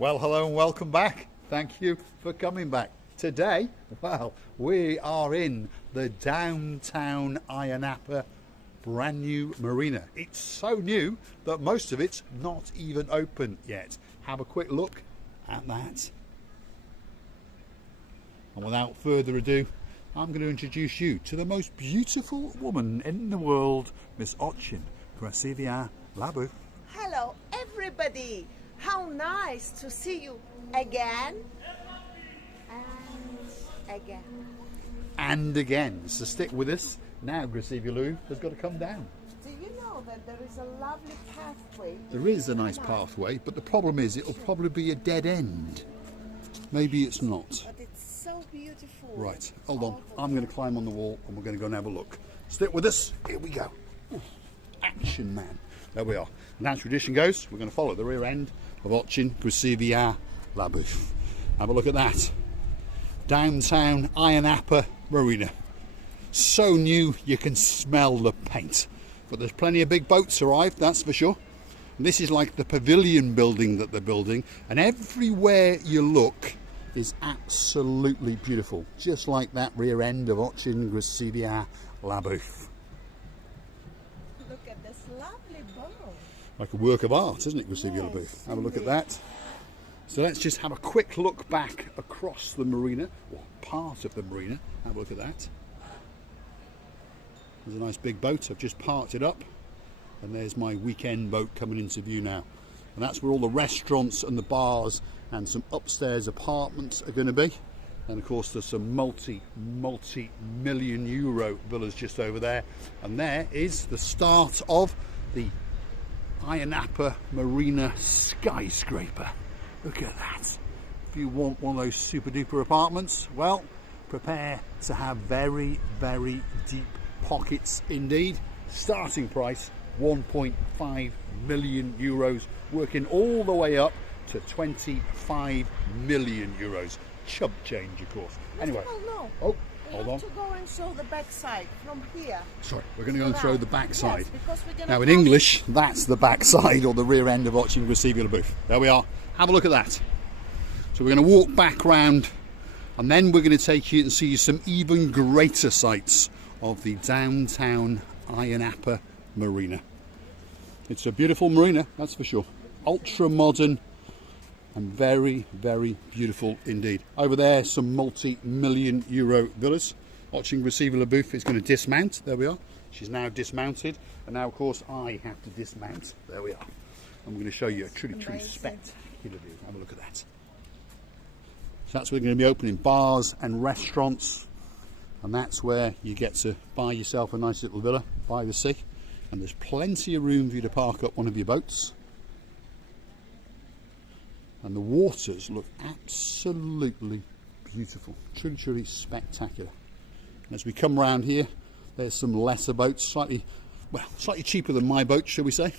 Well, hello and welcome back. Thank you for coming back. Today, well, we are in the downtown Ayia Napa brand new marina. It's so new that most of it's not even open yet. Have a quick look at that. And without further ado, I'm going to introduce you to the most beautiful woman in the world, Miss Ayia Napa. Hello everybody! How nice to see you again and again. And again. So stick with us. Now Ayia has got to come down. Do you know that there is a lovely pathway? There is a nice pathway, but the problem is it'll probably be a dead end. Maybe it's not. But it's so beautiful. Right, hold on. I'm going to climb on the wall and we're going to go and have a look. Stick with us. Here we go. Action man. There we are. And as tradition goes, we're going to follow the rear end of Ayia Napa. Have a look at that. Downtown Ayia Napa Marina. So new you can smell the paint. But there's plenty of big boats arrived, that's for sure. And this is like the pavilion building that they're building. And everywhere you look is absolutely beautiful. Just like that rear end of Ayia Napa. Look at this lovely boat. Like a work of art, isn't it, Ayia Napa? Have a look at that. So let's just have a quick look back across the marina, or part of the marina. Have a look at that. There's a nice big boat. I've just parked it up, and there's my weekend boat coming into view now. And that's where all the restaurants and the bars and some upstairs apartments are going to be. And of course there's some multi-million euro villas just over there. And there is the start of the Ayia Napa Marina skyscraper. Look at that. If you want one of those super duper apartments, well, prepare to have very, very deep pockets indeed. Starting price 1.5 million euros, working all the way up to 25 million euros. Chump change, of course. Anyway, no. Oh, we hold have on. to go and show the backside from here. Sorry, we're going to go and throw the backside. Yes, because we're gonna Now in pass- English, that's the backside or the rear end of Ayia Napa. There we are. Have a look at that. So we're going to walk back round, and then we're going to take you and see some even greater sights of the downtown Ayia Napa Marina. It's a beautiful marina, that's for sure. Ultra modern and very, very beautiful indeed. Over there, some multi-million euro villas. Ayia Napa is going to dismount. There we are. She's now dismounted, and now of course I have to dismount. There we are. I'm going to show you a truly spectacular view. Have a look at that. So that's where we're going to be opening bars and restaurants, and that's where you get to buy yourself a nice little villa by the sea. And there's plenty of room for you to park up one of your boats. And the waters look absolutely beautiful. Truly, truly spectacular. And as we come around here, there's some lesser boats, slightly cheaper than my boat, shall we say.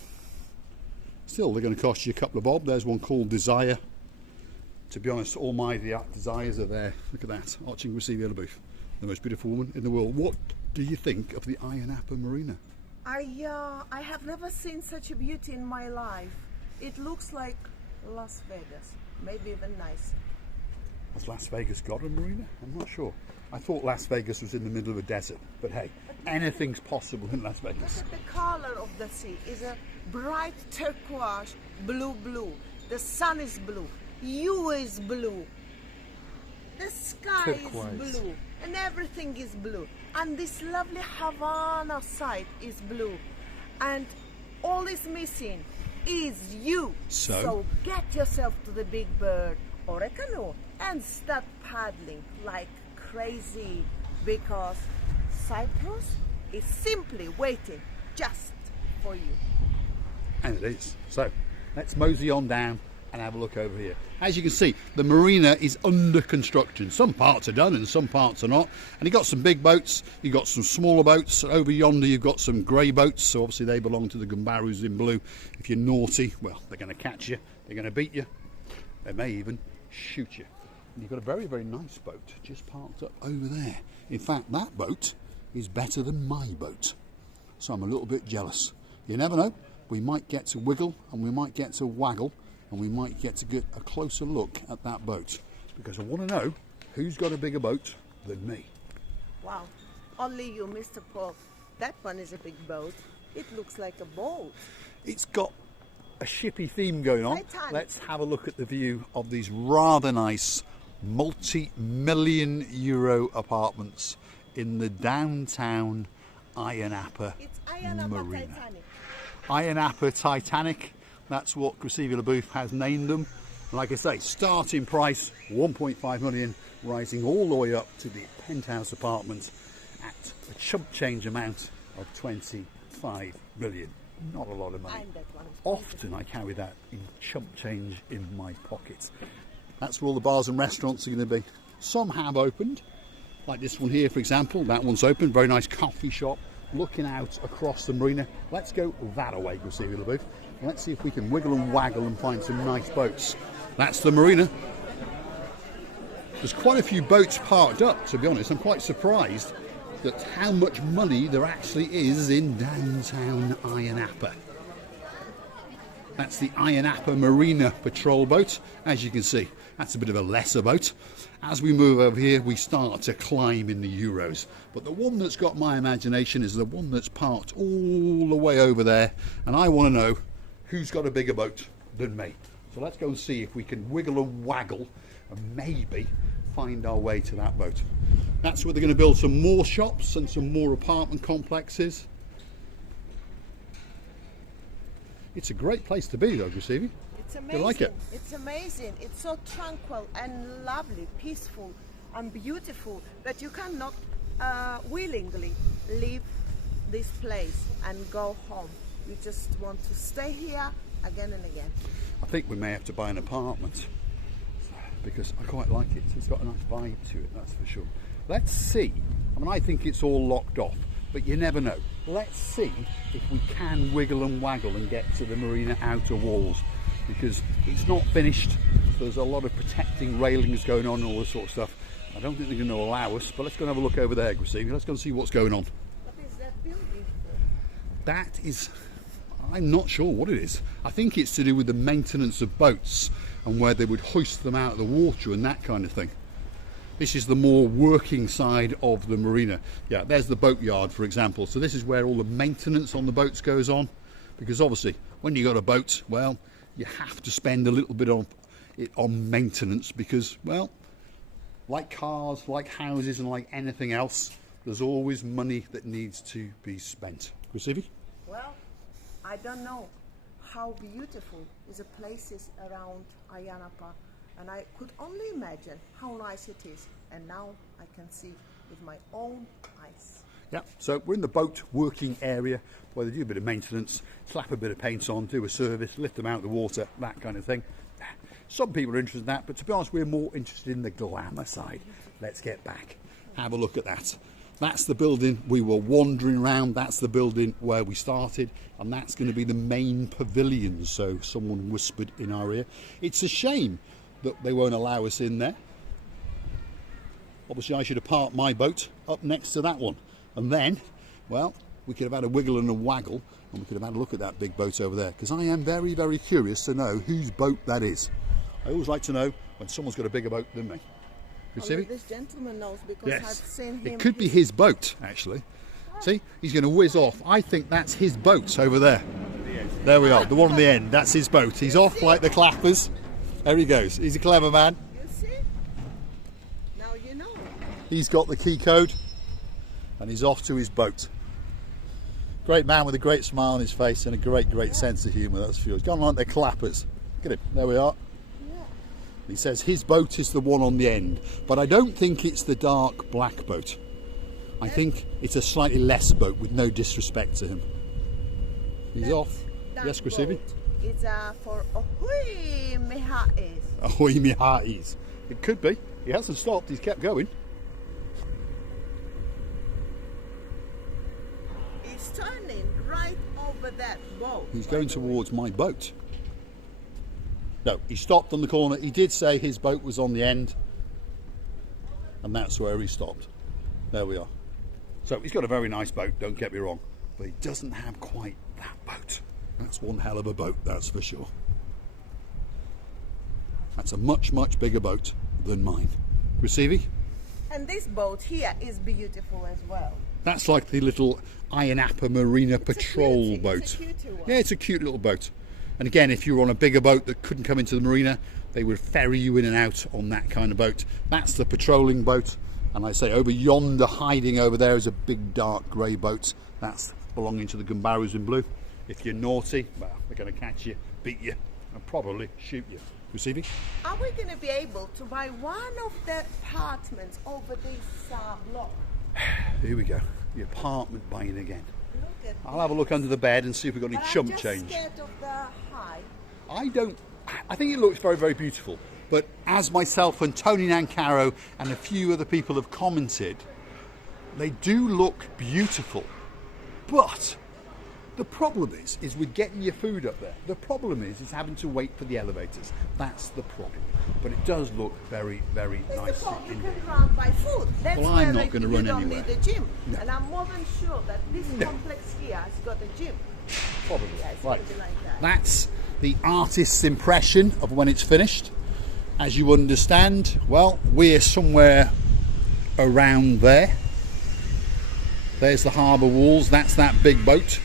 Still, they're going to cost you a couple of bob. There's one called Desire. To be honest, all my desires are there. Look at that. Ayia Napa, the most beautiful woman in the world. What do you think of the Ayia Napa Marina? I have never seen such a beauty in my life. It looks like Las Vegas, maybe even nicer. Has Las Vegas got a marina? I'm not sure. I thought Las Vegas was in the middle of a desert, but hey, anything's possible in Las Vegas. Look at the color of the sea. It's a bright turquoise blue. The sun is blue. You is blue. The sky Turquoise. is blue. And everything is blue. And this lovely Havana side is blue. And all is missing is you. So get yourself to the big bird or a canoe and start paddling like crazy, because Cyprus is simply waiting just for you. And it is. So let's mosey on down and have a look over here. As you can see, the marina is under construction. Some parts are done and some parts are not. And you've got some big boats, you've got some smaller boats. Over yonder you've got some grey boats, so obviously they belong to the Gumbarus in blue. If you're naughty, well, they're going to catch you, they're going to beat you, they may even shoot you. And you've got a very, very nice boat just parked up over there. In fact, that boat is better than my boat. So I'm a little bit jealous. You never know, we might get to wiggle and we might get to waggle and we might get to get a closer look at that boat, because I want to know who's got a bigger boat than me. Wow, only you, Mr. Paul. That one is a big boat. It looks like a boat. It's got a shippy theme going on. Titanic. Let's have a look at the view of these rather nice multi-million euro apartments in the downtown Ayia Napa It's Ayia Napa Marina. Titanic. Ayia Napa Titanic, that's what Gracevia Leboeuf has named them. Like I say, starting price 1.5 million, rising all the way up to the penthouse apartments at a chump change amount of 25 million. Not a lot of money. And that one is Often I carry that in chump change in my pockets. That's where all the bars and restaurants are going to be. Some have opened, like this one here, for example. That one's open. Very nice coffee shop looking out across the marina. Let's go that away, Gracevia Leboeuf. Let's see if we can wiggle and waggle and find some nice boats. That's the marina. There's quite a few boats parked up, to be honest. I'm quite surprised at how much money there actually is in downtown Ayia Napa. That's the Ayia Napa Marina patrol boat. As you can see, that's a bit of a lesser boat. As we move over here, we start to climb in the Euros. But the one that's got my imagination is the one that's parked all the way over there. And I want to know who's got a bigger boat than me. So let's go and see if we can wiggle and waggle and maybe find our way to that boat. That's where they're going to build some more shops and some more apartment complexes. It's a great place to be though, Gracevia. It's amazing. You like it? It's amazing. It's so tranquil and lovely, peaceful and beautiful that you cannot willingly leave this place and go home. You just want to stay here again and again. I think we may have to buy an apartment because I quite like it. It's got a nice vibe to it, that's for sure. Let's see. I mean, I think it's all locked off, but you never know. Let's see if we can wiggle and waggle and get to the marina outer walls, because it's not finished. There's a lot of protecting railings going on and all this sort of stuff. I don't think they're going to allow us, but let's go and have a look over there, Gracevia. Let's go and see what's going on. What is that building? That is, I'm not sure what it is. I think it's to do with the maintenance of boats and where they would hoist them out of the water and that kind of thing. This is the more working side of the marina. Yeah, there's the boatyard, for example. So this is where all the maintenance on the boats goes on, because obviously when you got a boat, well, you have to spend a little bit on it on maintenance, because, well, like cars, like houses and like anything else, there's always money that needs to be spent. Gracevia? Well, I don't know how beautiful is the places around Ayia Napa, and I could only imagine how nice it is, and now I can see with my own eyes. Yeah, so we're in the boat working area where they do a bit of maintenance, slap a bit of paint on, do a service, lift them out of the water, that kind of thing. Some people are interested in that, but to be honest, we're more interested in the glamour side. Let's get back, have a look at that. That's the building we were wandering around. That's the building where we started, and that's going to be the main pavilion, so someone whispered in our ear. It's a shame that they won't allow us in there. Obviously I should have parked my boat up next to that one, and then, well, we could have had a wiggle and a waggle, and we could have had a look at that big boat over there, because I am very, very curious to know whose boat that is. I always like to know when someone's got a bigger boat than me. Only this gentleman knows, because Yes, I've seen him. it could be his boat, actually. See, he's going to whiz off. I think that's his boat over there. There we are, the one on the end. That's his boat. He's off like the clappers. There he goes. He's a clever man. You see? Now you know. He's got the key code, and he's off to his boat. Great man with a great smile on his face and a great, great sense of humour. That's for sure. He's gone like the clappers. Look at him. There we are. He says his boat is the one on the end, but I don't think it's the dark black boat. I think it's a slightly less boat, with no disrespect to him. He's off. Yes, Gracevia? It's for Ahoy Miha'is. Ahoy Miha'is. It could be. He hasn't stopped, he's kept going. He's turning right over that boat. He's going towards my boat. No, he stopped on the corner. He did say his boat was on the end, and that's where he stopped. There we are. So he's got a very nice boat, don't get me wrong, but he doesn't have quite that boat. That's one hell of a boat, that's for sure. That's a much, much bigger boat than mine. Receiving? And this boat here is beautiful as well. That's like the little Ayia Napa Marina patrol boat. It's a cutie one. Yeah, it's a cute little boat. And again, if you were on a bigger boat that couldn't come into the marina, they would ferry you in and out on that kind of boat. That's the patrolling boat. And I say over yonder, hiding over there, is a big dark grey boat. That's belonging to the Gumbarus in blue. If you're naughty, well, they're going to catch you, beat you, and probably shoot you. Receiving? Are we going to be able to buy one of the apartments over this block? Here we go. The apartment buying again. Look at I'll have a look under the bed and see if we've got any but chump I'm just change. scared of the height. I think it looks very, very beautiful. But as myself and Tony Nancaro and a few other people have commented, they do look beautiful. But the problem is with getting your food up there. The problem is having to wait for the elevators. That's the problem. But it does look very, very nice. The problem you can run by foot. That's Well, where I'm not going to run anywhere. You don't need a gym. No. And I'm more than sure that this complex here has got a gym. Probably. Yeah, it's Right. going to be like that. That's the artist's impression of when it's finished. As you understand, well, we're somewhere around there. There's the harbour walls. That's that big boat.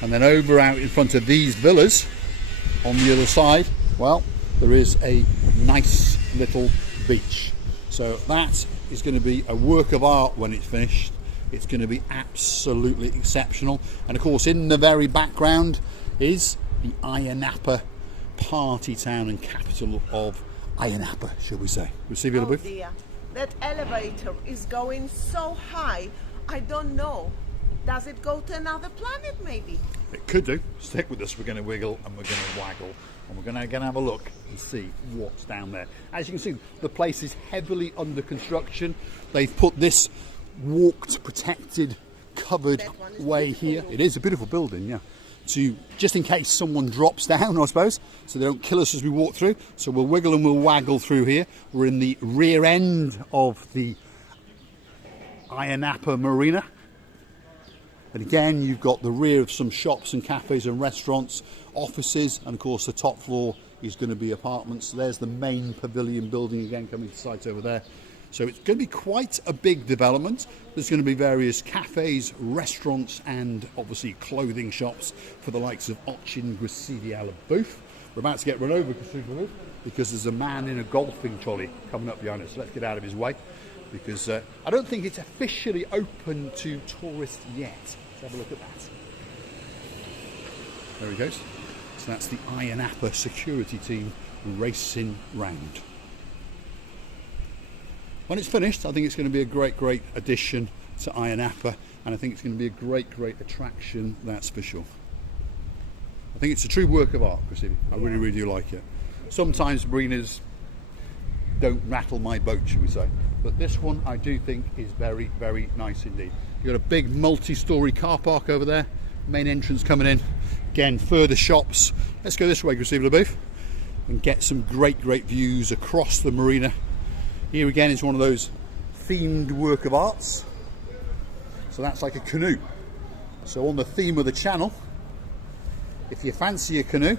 And then over out in front of these villas on the other side, well, there is a nice little beach. So that is going to be a work of art when it's finished. It's going to be absolutely exceptional. And of course, in the very background is the Ayia Napa party town and capital of Ayia Napa, shall we say. Receive your Oh booth? dear, that elevator is going so high. I don't know. Does it go to another planet maybe? It could do. Stick with us. We're going to wiggle and we're going to waggle and we're going to have a look and see what's down there. As you can see, the place is heavily under construction. They've put this walked, protected, covered way here. It is a beautiful building, yeah. To just in case someone drops down, I suppose, so they don't kill us as we walk through. So we'll wiggle and we'll waggle through here. We're in the rear end of the Ayia Napa Marina. And again, you've got the rear of some shops and cafes and restaurants, offices, and of course the top floor is going to be apartments. There's the main pavilion building again coming to the site over there. So it's going to be quite a big development. There's going to be various cafes, restaurants, and obviously clothing shops for the likes of Ochin Grasidiala Booth. We're about to get run over because there's a man in a golfing trolley coming up behind us. So let's get out of his way, because I don't think it's officially open to tourists yet. Let's have a look at that. There he goes. So that's the Ayia Napa security team racing round. When it's finished, I think it's going to be a great, great addition to Ayia Napa, and I think it's going to be a great, great attraction, that's for sure. I think it's a true work of art, Christine. I really, really do like it. Sometimes marinas don't rattle my boat, shall we say. But this one I do think is very, very nice indeed. You've got a big multi-storey car park over there, main entrance coming in. Again, further shops. Let's go this way, Christine LaBeouf, and get some great, great views across the marina. Here again is one of those themed work of arts. So that's like a canoe. So on the theme of the channel, if you fancy a canoe,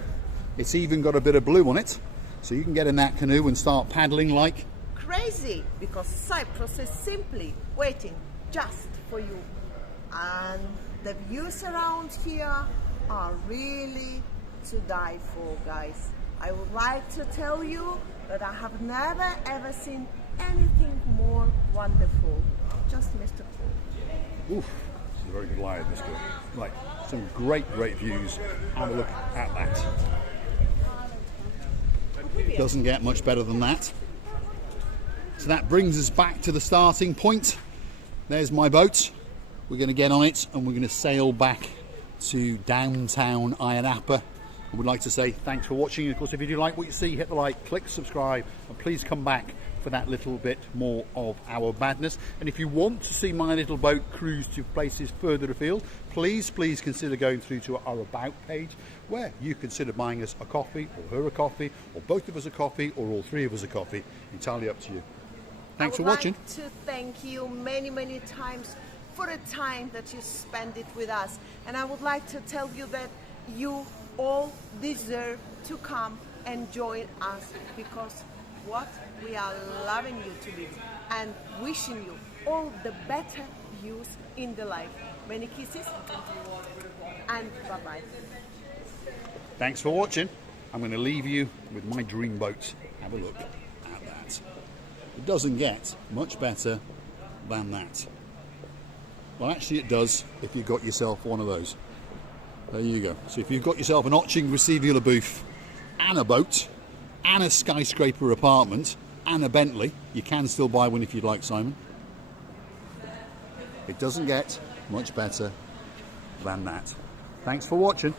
it's even got a bit of blue on it. So you can get in that canoe and start paddling like crazy, because Cyprus is simply waiting just for you. And the views around here are really to die for, guys. I would like to tell you that I have never ever seen anything more wonderful. Just Mr. Cool. oof, this is a very good lie, this girl. Right, some great, great views. Have a look at that. Doesn't get much better than that. So that brings us back to the starting point. There's my boat. We're going to get on it and we're going to sail back to downtown Ayia Napa. I would like to say thanks for watching. Of course, if you do like what you see, hit the like, click subscribe, and please come back for that little bit more of our madness. And if you want to see my little boat cruise to places further afield, please consider going through to our About page, where you consider buying us a coffee, or her a coffee, or both of us a coffee, or all three of us a coffee. Entirely up to you. Thanks for watching. I would like to thank you many times for the time that you spend it with us. And I would like to tell you that you all deserve to come and join us, because what we are loving you to live and wishing you all the better views in the life. Many kisses and bye-bye. Thanks for watching. I'm going to leave you with my dream boat. Have a look at that. It doesn't get much better than that. Well, actually it does if you've got yourself one of those. There you go. So if you've got yourself an Oching Receivula booth and a boat and a skyscraper apartment and a Bentley, you can still buy one if you'd like, Simon. It doesn't get much better than that. Thanks for watching.